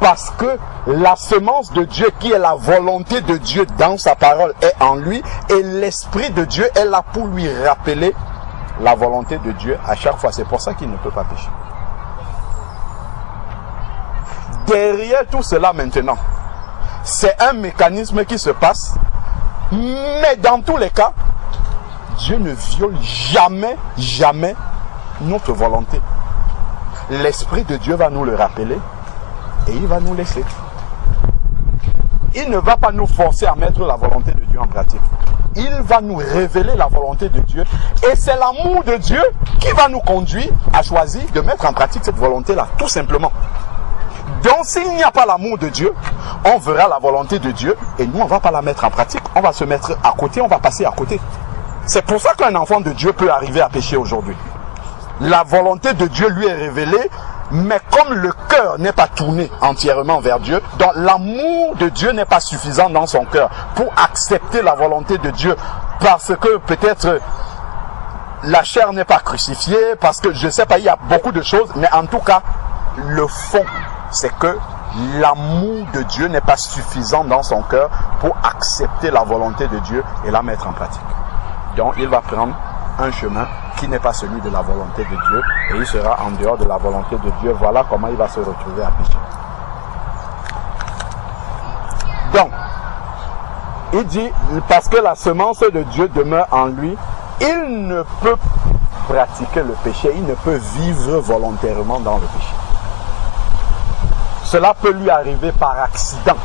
Parce que la semence de Dieu qui est la volonté de Dieu dans sa parole est en lui et l'Esprit de Dieu est là pour lui rappeler la volonté de Dieu à chaque fois. C'est pour ça qu'il ne peut pas pécher. Derrière tout cela maintenant, c'est un mécanisme qui se passe, mais dans tous les cas, Dieu ne viole jamais notre volonté. L'Esprit de Dieu va nous le rappeler et il va nous laisser. Il ne va pas nous forcer à mettre la volonté de Dieu en pratique. Il va nous révéler la volonté de Dieu et c'est l'amour de Dieu qui va nous conduire à choisir de mettre en pratique cette volonté-là, tout simplement. Donc s'il n'y a pas l'amour de Dieu, on verra la volonté de Dieu et nous on ne va pas la mettre en pratique, on va se mettre à côté, on va passer à côté. C'est pour ça qu'un enfant de Dieu peut arriver à pécher aujourd'hui. La volonté de Dieu lui est révélée, Mais comme le cœur n'est pas tourné entièrement vers Dieu, donc l'amour de Dieu n'est pas suffisant dans son cœur pour accepter la volonté de Dieu, parce que peut-être la chair n'est pas crucifiée, parce que je ne sais pas, il y a beaucoup de choses, mais en tout cas, le fond, c'est que l'amour de Dieu n'est pas suffisant dans son cœur pour accepter la volonté de Dieu et la mettre en pratique. Donc il va prendre un chemin qui n'est pas celui de la volonté de Dieu et il sera en dehors de la volonté de Dieu. Voilà comment il va se retrouver à pécher. Donc, il dit, parce que la semence de Dieu demeure en lui, il ne peut pratiquer le péché, il ne peut vivre volontairement dans le péché. Cela peut lui arriver par accident.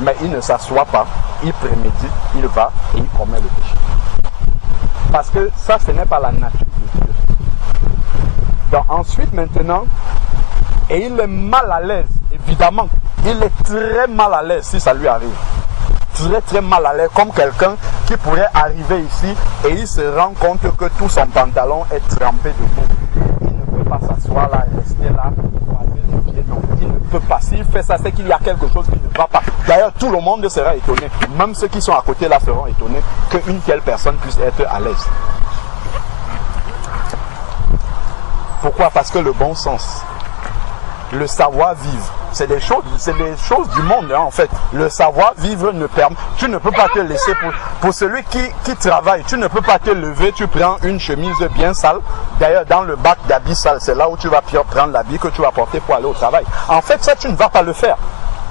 Mais il ne s'assoit pas, il prémédite, il va et il commet le péché. Parce que ça, ce n'est pas la nature de Dieu. Donc ensuite, maintenant, et il est mal à l'aise, évidemment. Il est très mal à l'aise si ça lui arrive. Très très mal à l'aise, comme quelqu'un qui pourrait arriver ici et il se rend compte que tout son pantalon est trempé de boue. Il ne peut pas s'asseoir là, rester là, croiser les pieds. Non, il ne peut pas. S'il fait ça, c'est qu'il y a quelque chose qui ne va pas. D'ailleurs, tout le monde sera étonné. Même ceux qui sont à côté là seront étonnés qu'une telle personne puisse être à l'aise. Pourquoi? Parce que le bon sens, le savoir-vivre, c'est des choses du monde, hein, en fait. Le savoir-vivre ne permet... Tu ne peux pas te laisser... Pour celui qui travaille, tu ne peux pas te lever, tu prends une chemise bien sale. D'ailleurs, dans le bac d'habits sales, c'est là où tu vas prendre l'habit que tu vas porter pour aller au travail. En fait, ça, tu ne vas pas le faire.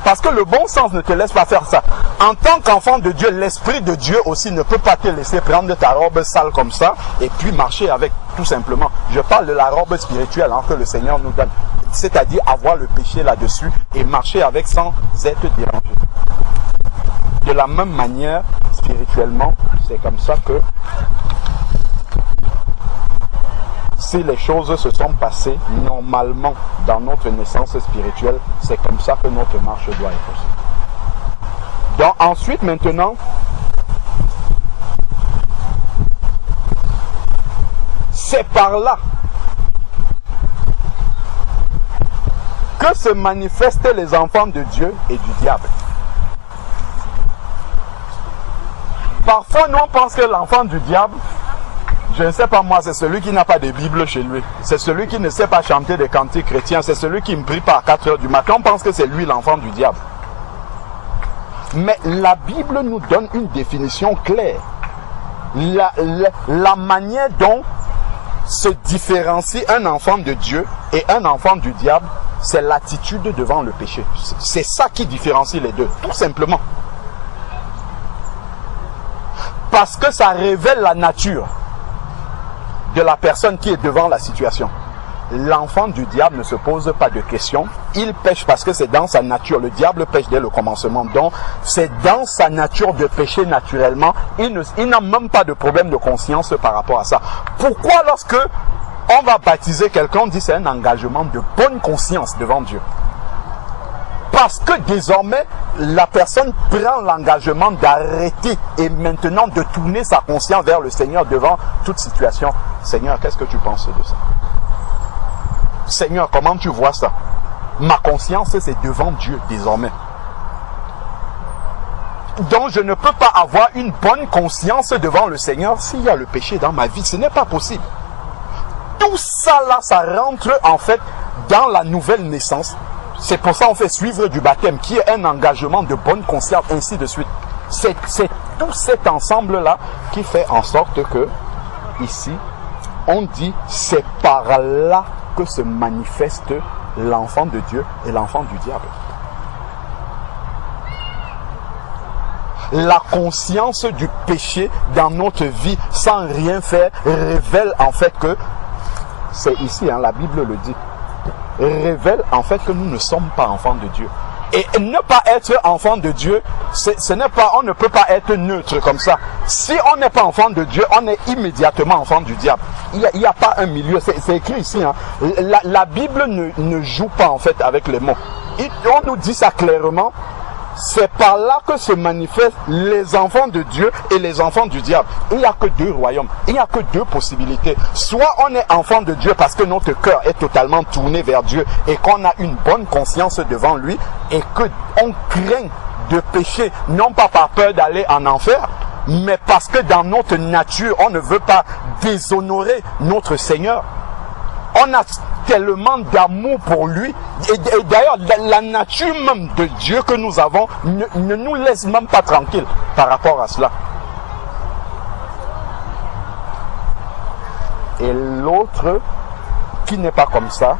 Parce que le bon sens ne te laisse pas faire ça. En tant qu'enfant de Dieu, l'Esprit de Dieu aussi ne peut pas te laisser prendre ta robe sale comme ça et puis marcher avec, tout simplement. Je parle de la robe spirituelle que le Seigneur nous donne. C'est-à-dire avoir le péché là-dessus et marcher avec sans être dérangé. De la même manière, spirituellement, c'est comme ça que si les choses se sont passées normalement dans notre naissance spirituelle, c'est comme ça que notre marche doit être aussi. Donc ensuite, maintenant, c'est par là que se manifestent les enfants de Dieu et du diable. Parfois, nous on pense que l'enfant du diable, je ne sais pas moi, c'est celui qui n'a pas de Bible chez lui. C'est celui qui ne sait pas chanter des cantiques chrétiens. C'est celui qui ne prie pas à 4 heures du matin. On pense que c'est lui l'enfant du diable. Mais la Bible nous donne une définition claire. La manière dont se différencie un enfant de Dieu et un enfant du diable, c'est l'attitude devant le péché. C'est ça qui différencie les deux, tout simplement. Parce que ça révèle la nature de la personne qui est devant la situation. L'enfant du diable ne se pose pas de questions. Il pêche parce que c'est dans sa nature. Le diable pêche dès le commencement. Donc, c'est dans sa nature de pécher naturellement. Il n'a même pas de problème de conscience par rapport à ça. Pourquoi lorsque on va baptiser quelqu'un, on dit c'est un engagement de bonne conscience devant Dieu? Parce que désormais, la personne prend l'engagement d'arrêter et maintenant de tourner sa conscience vers le Seigneur devant toute situation. Seigneur, qu'est-ce que tu penses de ça? Seigneur, comment tu vois ça? Ma conscience, c'est devant Dieu désormais. Donc, je ne peux pas avoir une bonne conscience devant le Seigneur s'il y a le péché dans ma vie. Ce n'est pas possible. Tout ça là, ça rentre en fait dans la nouvelle naissance. C'est pour ça qu'on fait suivre du baptême, qui est un engagement de bonne conscience, ainsi de suite. C'est tout cet ensemble-là qui fait en sorte que, ici, on dit, c'est par là que se manifeste l'enfant de Dieu et l'enfant du diable. La conscience du péché dans notre vie, sans rien faire, révèle en fait que, c'est ici, la Bible le dit, révèle en fait que nous ne sommes pas enfants de Dieu. Et ne pas être enfant de Dieu, on ne peut pas être neutre comme ça. Si on n'est pas enfant de Dieu, on est immédiatement enfant du diable. Il n'y a pas un milieu, c'est écrit ici. La Bible ne joue pas en fait avec les mots. On nous dit ça clairement. c'est par là que se manifestent les enfants de Dieu et les enfants du diable. Il n'y a que deux royaumes, il n'y a que deux possibilités. Soit on est enfant de Dieu parce que notre cœur est totalement tourné vers Dieu et qu'on a une bonne conscience devant lui et qu'on craint de pécher, non pas par peur d'aller en enfer, mais parce que dans notre nature, on ne veut pas déshonorer notre Seigneur. On a tellement d'amour pour lui. Et d'ailleurs, la nature même de Dieu que nous avons ne nous laisse même pas tranquilles par rapport à cela. Et l'autre, qui n'est pas comme ça,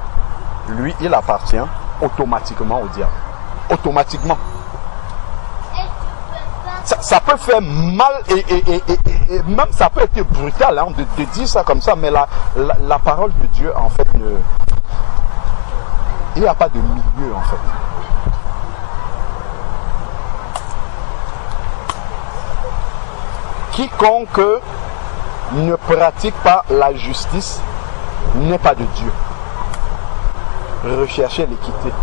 lui, il appartient automatiquement au diable. Automatiquement. Ça peut faire mal et même ça peut être brutal hein, de dire ça comme ça, mais la parole de Dieu, en fait, il n'y a pas de milieu, en fait. Quiconque ne pratique pas la justice n'est pas de Dieu. Recherchez l'équité,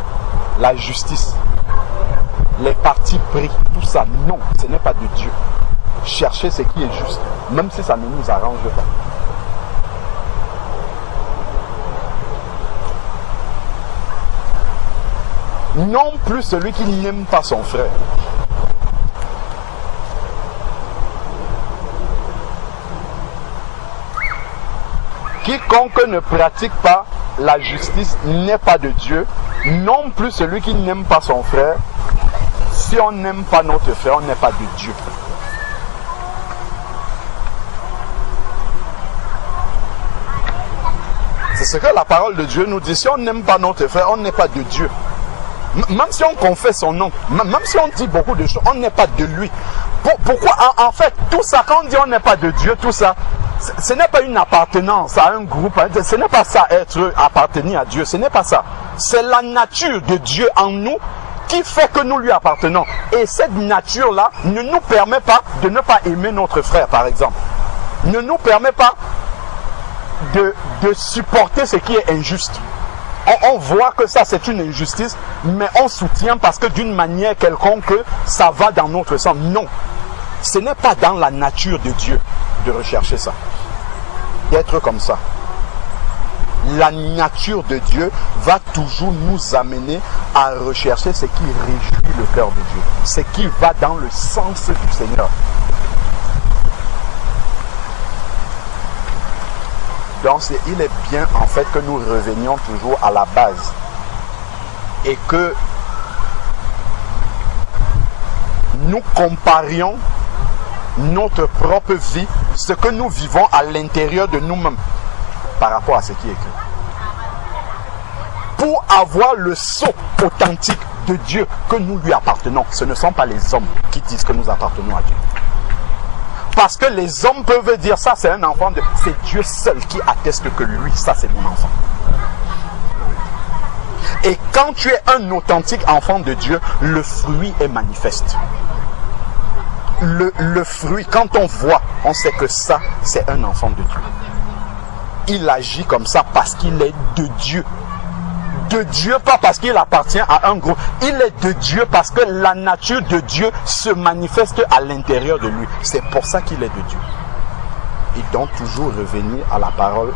la justice, les partis pris, tout ça, non, ce n'est pas de Dieu. Cherchez ce qui est juste, même si ça ne nous arrange pas. Non plus celui qui n'aime pas son frère. Quiconque ne pratique pas la justice n'est pas de Dieu, non plus celui qui n'aime pas son frère. Si on n'aime pas notre frère, on n'est pas de Dieu. C'est ce que la parole de Dieu nous dit. Si on n'aime pas notre frère, on n'est pas de Dieu. Même si on confesse son nom, même si on dit beaucoup de choses, on n'est pas de lui. Pourquoi en fait, tout ça, quand on dit on n'est pas de Dieu, tout ça, ce n'est pas une appartenance à un groupe, ce n'est pas ça être appartenir à Dieu, ce n'est pas ça. C'est la nature de Dieu en nous qui fait que nous lui appartenons. Et cette nature-là ne nous permet pas de ne pas aimer notre frère, par exemple. Ne nous permet pas de supporter ce qui est injuste. On voit que ça c'est une injustice, mais on soutient parce que d'une manière quelconque, ça va dans notre sens. Non, ce n'est pas dans la nature de Dieu de rechercher ça, d'être comme ça. La nature de Dieu va toujours nous amener à rechercher ce qui réjouit le cœur de Dieu, ce qui va dans le sens du Seigneur. Donc il est bien en fait que nous revenions toujours à la base et que nous comparions notre propre vie, ce que nous vivons à l'intérieur de nous-mêmes par rapport à ce qui est écrit. Pour avoir le sceau authentique de Dieu que nous lui appartenons, ce ne sont pas les hommes qui disent que nous appartenons à Dieu. Parce que les hommes peuvent dire ça, c'est un enfant de... C'est Dieu seul qui atteste que lui, ça c'est mon enfant. Et quand tu es un authentique enfant de Dieu, le fruit est manifeste. Le fruit, quand on voit, on sait que ça, c'est un enfant de Dieu. Il agit comme ça parce qu'il est de Dieu. De Dieu, pas parce qu'il appartient à un groupe. Il est de Dieu parce que la nature de Dieu se manifeste à l'intérieur de lui. C'est pour ça qu'il est de Dieu. Et donc toujours revenir à la parole.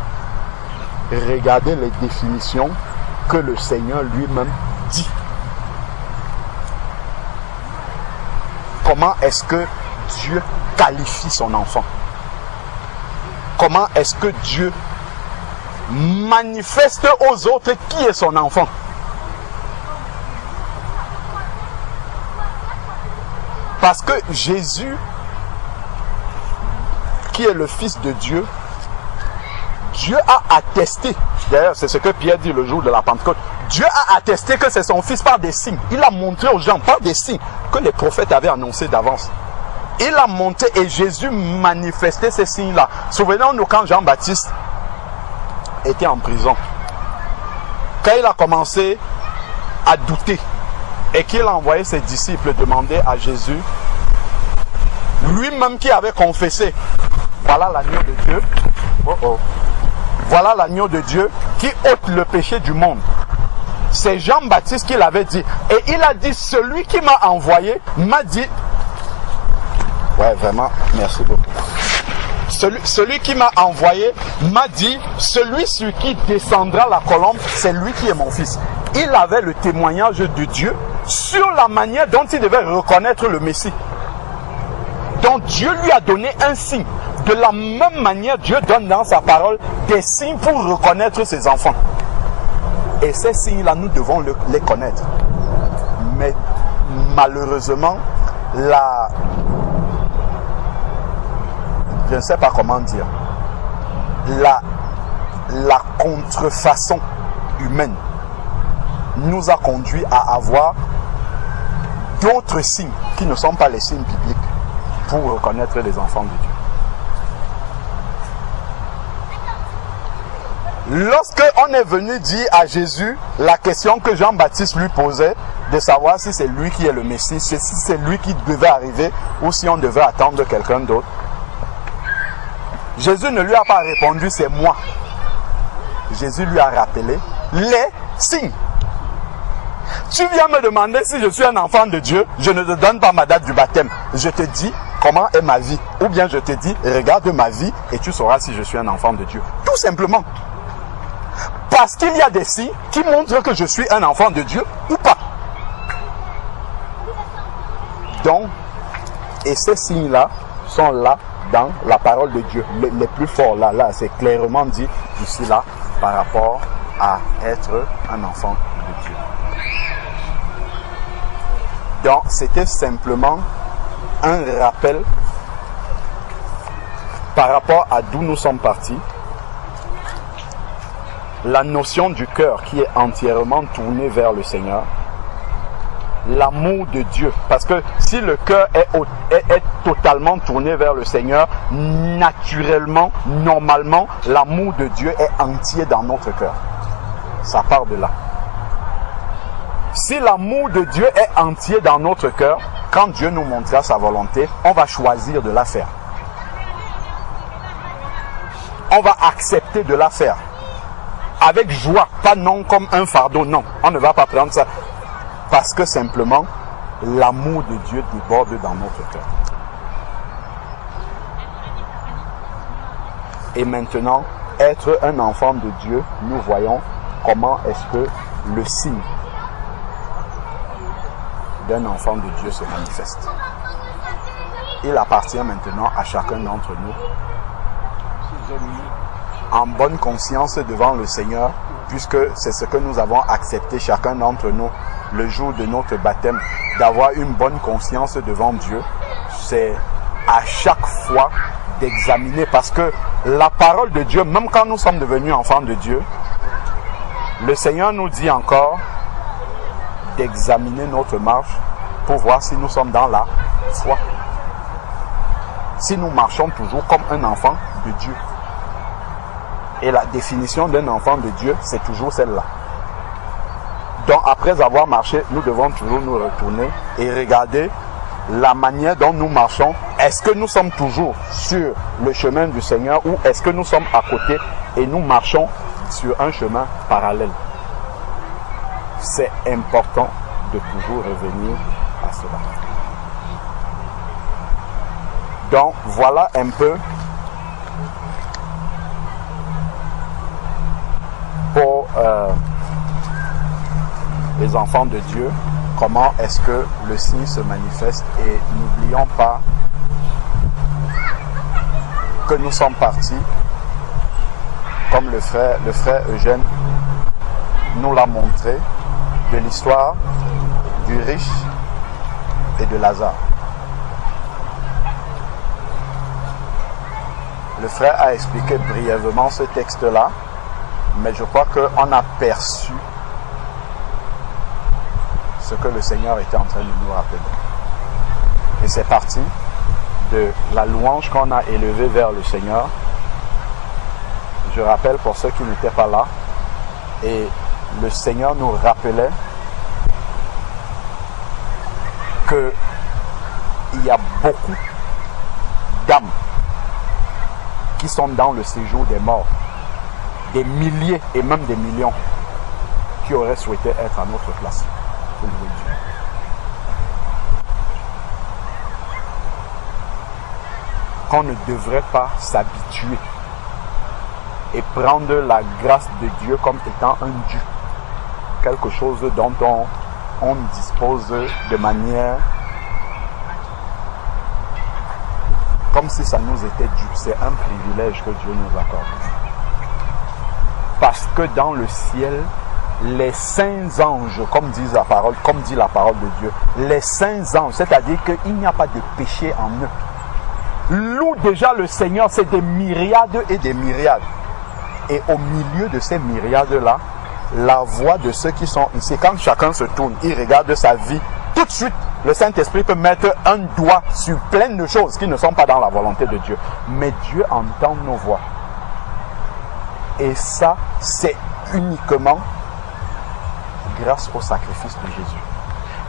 Regardez les définitions que le Seigneur lui-même dit. Comment est-ce que Dieu qualifie son enfant? Comment est-ce que Dieu manifeste aux autres qui est son enfant? Parce que Jésus, qui est le Fils de Dieu, Dieu a attesté, d'ailleurs c'est ce que Pierre dit le jour de la Pentecôte, Dieu a attesté que c'est son Fils par des signes. Il a montré aux gens par des signes que les prophètes avaient annoncé d'avance. Il a montré et Jésus manifestait ces signes-là. Souvenons-nous quand Jean-Baptiste était en prison. Quand il a commencé à douter et qu'il a envoyé ses disciples demander à Jésus, lui-même qui avait confessé, voilà l'agneau de Dieu, voilà l'agneau de Dieu qui ôte le péché du monde. c'est Jean-Baptiste qui l'avait dit. Et il a dit, celui qui m'a envoyé m'a dit... Ouais, vraiment, merci beaucoup. Celui qui m'a envoyé m'a dit, celui sur qui descendra la colombe, c'est lui qui est mon fils. Il avait le témoignage de Dieu sur la manière dont il devait reconnaître le Messie. Donc Dieu lui a donné un signe. De la même manière, Dieu donne dans sa parole des signes pour reconnaître ses enfants. Et ces signes-là, nous devons les connaître. Mais malheureusement, je ne sais pas comment dire, la contrefaçon humaine nous a conduit à avoir d'autres signes qui ne sont pas les signes bibliques pour reconnaître les enfants de Dieu. Lorsque on est venu dire à Jésus la question que Jean-Baptiste lui posait, de savoir si c'est lui qui est le Messie, si c'est lui qui devait arriver ou si on devait attendre quelqu'un d'autre, Jésus ne lui a pas répondu, c'est moi. Jésus lui a rappelé les signes. Tu viens me demander si je suis un enfant de Dieu, je ne te donne pas ma date du baptême. Je te dis comment est ma vie. Ou bien je te dis, regarde ma vie et tu sauras si je suis un enfant de Dieu. Tout simplement. Parce qu'il y a des signes qui montrent que je suis un enfant de Dieu ou pas. Donc, et ces signes-là sont là dans la parole de Dieu. Les plus forts, là, c'est clairement dit ici, là, par rapport à être un enfant de Dieu. Donc, c'était simplement un rappel par rapport à d'où nous sommes partis. La notion du cœur qui est entièrement tourné vers le Seigneur. L'amour de Dieu. Parce que si le cœur est totalement tourné vers le Seigneur, naturellement, normalement, l'amour de Dieu est entier dans notre cœur. Ça part de là. Si l'amour de Dieu est entier dans notre cœur, quand Dieu nous montrera sa volonté, on va choisir de la faire. On va accepter de la faire. Avec joie, pas non comme un fardeau, non. On ne va pas prendre ça. Parce que simplement, l'amour de Dieu déborde dans notre cœur. Et maintenant, être un enfant de Dieu, nous voyons comment est-ce que le signe d'un enfant de Dieu se manifeste. Il appartient maintenant à chacun d'entre nous, en bonne conscience devant le Seigneur, puisque c'est ce que nous avons accepté chacun d'entre nous le jour de notre baptême, d'avoir une bonne conscience devant Dieu. C'est à chaque fois d'examiner, parce que la parole de Dieu, même quand nous sommes devenus enfants de Dieu, le Seigneur nous dit encore d'examiner notre marche pour voir si nous sommes dans la foi, si nous marchons toujours comme un enfant de Dieu. Et la définition d'un enfant de Dieu, c'est toujours celle-là. Donc après avoir marché, nous devons toujours nous retourner et regarder la manière dont nous marchons. Est-ce que nous sommes toujours sur le chemin du Seigneur ou est-ce que nous sommes à côté et nous marchons sur un chemin parallèle? C'est important de toujours revenir à cela. Donc voilà un peu pour les enfants de Dieu, comment est-ce que le signe se manifeste. Et n'oublions pas que nous sommes partis, comme le frère Eugène nous l'a montré, de l'histoire du riche et de Lazare. Le frère a expliqué brièvement ce texte-là, mais je crois qu'on a perçu ce que le Seigneur était en train de nous rappeler. Et c'est parti de la louange qu'on a élevée vers le Seigneur. Je rappelle pour ceux qui n'étaient pas là, et le Seigneur nous rappelait qu'il y a beaucoup d'âmes qui sont dans le séjour des morts, des milliers et même des millions qui aurait souhaité être à notre place. Pour louer Dieu. Qu'on ne devrait pas s'habituer et prendre la grâce de Dieu comme étant un dû. Quelque chose dont on dispose de manière comme si ça nous était dû. C'est un privilège que Dieu nous accorde. Parce que dans le ciel, les saints anges, comme dit la parole de Dieu, les saints anges, c'est-à-dire qu'il n'y a pas de péché en eux, louent déjà le Seigneur, c'est des myriades et des myriades. Et au milieu de ces myriades-là, la voix de ceux qui sont ici, quand chacun se tourne, il regarde sa vie, tout de suite, le Saint-Esprit peut mettre un doigt sur plein de choses qui ne sont pas dans la volonté de Dieu. Mais Dieu entend nos voix. Et ça, c'est uniquement grâce au sacrifice de Jésus.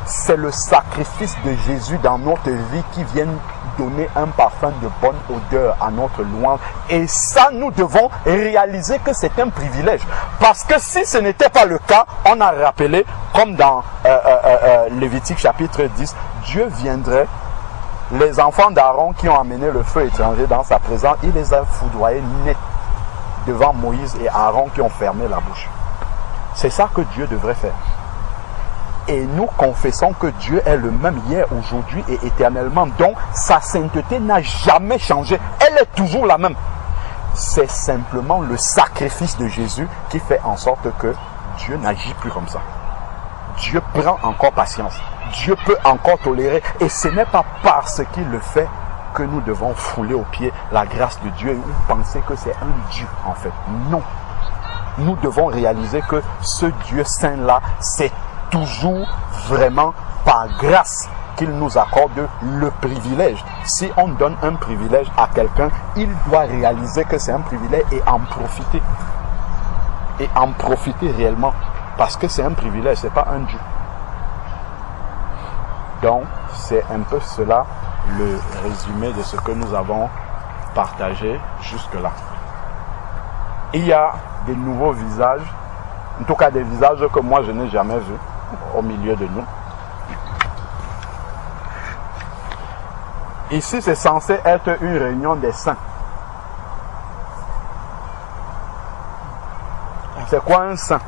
C'est le sacrifice de Jésus dans notre vie qui vient donner un parfum de bonne odeur à notre louange. Et ça, nous devons réaliser que c'est un privilège. Parce que si ce n'était pas le cas, on a rappelé, comme dans Lévitique chapitre 10, Dieu viendrait, les enfants d'Aaron qui ont amené le feu étranger dans sa présence, il les a foudroyés net devant Moïse et Aaron qui ont fermé la bouche. C'est ça que Dieu devrait faire. Et nous confessons que Dieu est le même hier, aujourd'hui et éternellement. Donc, sa sainteté n'a jamais changé. Elle est toujours la même. C'est simplement le sacrifice de Jésus qui fait en sorte que Dieu n'agit plus comme ça. Dieu prend encore patience. Dieu peut encore tolérer. Et ce n'est pas parce qu'il le fait que nous devons fouler aux pieds la grâce de Dieu ou penser que c'est un Dieu en fait. Non. Nous devons réaliser que ce Dieu saint-là, c'est toujours vraiment par grâce qu'il nous accorde le privilège. Si on donne un privilège à quelqu'un, il doit réaliser que c'est un privilège et en profiter. Et en profiter réellement. Parce que c'est un privilège, ce n'est pas un dû. Donc, c'est un peu cela le résumé de ce que nous avons partagé jusque-là. Il y a des nouveaux visages, en tout cas des visages que moi je n'ai jamais vus au milieu de nous. Ici, c'est censé être une réunion des saints. C'est quoi un saint?